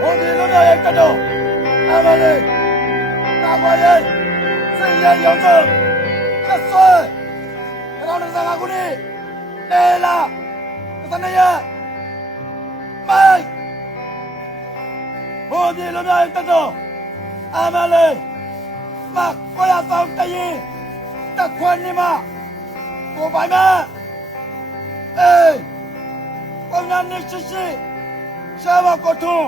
ဘုံဒီလုံးရဲ့တက်တော့အမလေးတာမရဲ့စိတ်ရရောင်းတော့ကဆွဲကျွန်တော်တို့စကားကူနေနေလာသနေရမိုင်ဘုံဒီလုံးရဲ့တက်တော့အမလေးမကိုရတော့တရင်တက်ခွန်းနေမှာကိုပိုင်မအေး ကောင်းနေရှိရှိရှာဘကိုထုံး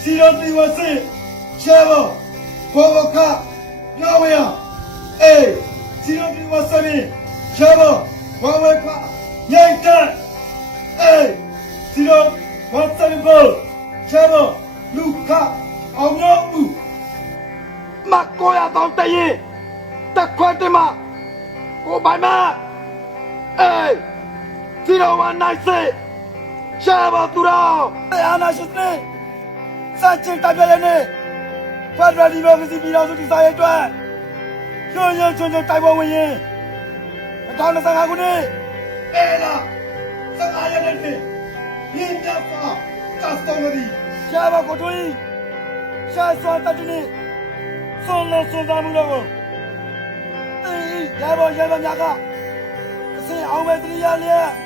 စီရောတီဝစီရှာဘဘောဘခပြောမရအေးစီ ရောတီဝစမီရှာဘဝဝခညိုက်တဲ့အေးစီရောဝတ်စမီဘောရှာဘလူခအောင်ရောဦးမကိုရတော့တရင်တက်ခွတ်တယ်မကိုပိုင်မအေးဇီရိုဝမ်နိုင်စေရှာပါသူတော်အာနာရှိနေစัจจิတပြည့်နေဖက်ဒရယ်ဒီမိုကရေစီပြည်တော်စုတည်ဆောက်ရေးအတွက်ညွှန်ညွှန်ချွန်ချွန်တိုက်ပွဲဝင်ရင်2025ခုနှစ်အေလာစကားရတဲ့နေ့ရင်းမြဖာကတ်စတမရီရှာပါကိုထွေးရှာစွာတတ်တဲ့နေ့စွန်လို့စွန်သားမှုတော့ကိုအေးရပါရပါများကအစင်အောင်ပဲတရိယာလျက်ဒီသူ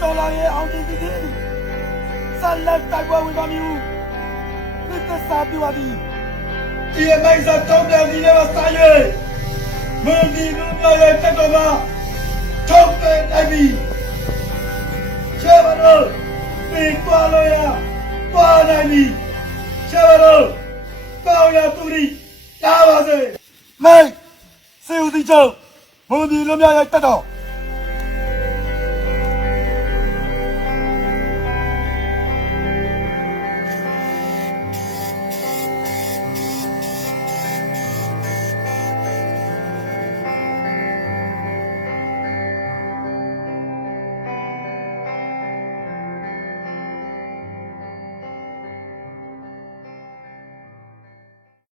တော်လာရဲ့အောင်ဒီဒီဒီဆက်လက်တိုက်ပွဲဝင်သွားမည်ဒီသစ္စာပြပါသည်ဒီအမိုက်စားတောင်းပြန်ဒီလည်းမစားရမင်းဒီလူမျိုးရဲ့တက်တော်မှာထုတ်တဲ့တိုက်ပြီချေပါတော့ဒီကွာလို့ရကွာနိုင်ပြီချေပါတော့ကောင်းရသူရီတားပါစေမိုက်စေဦးစီချုပ်ဘုံဒီလွန်မြရဲ့တက်တော်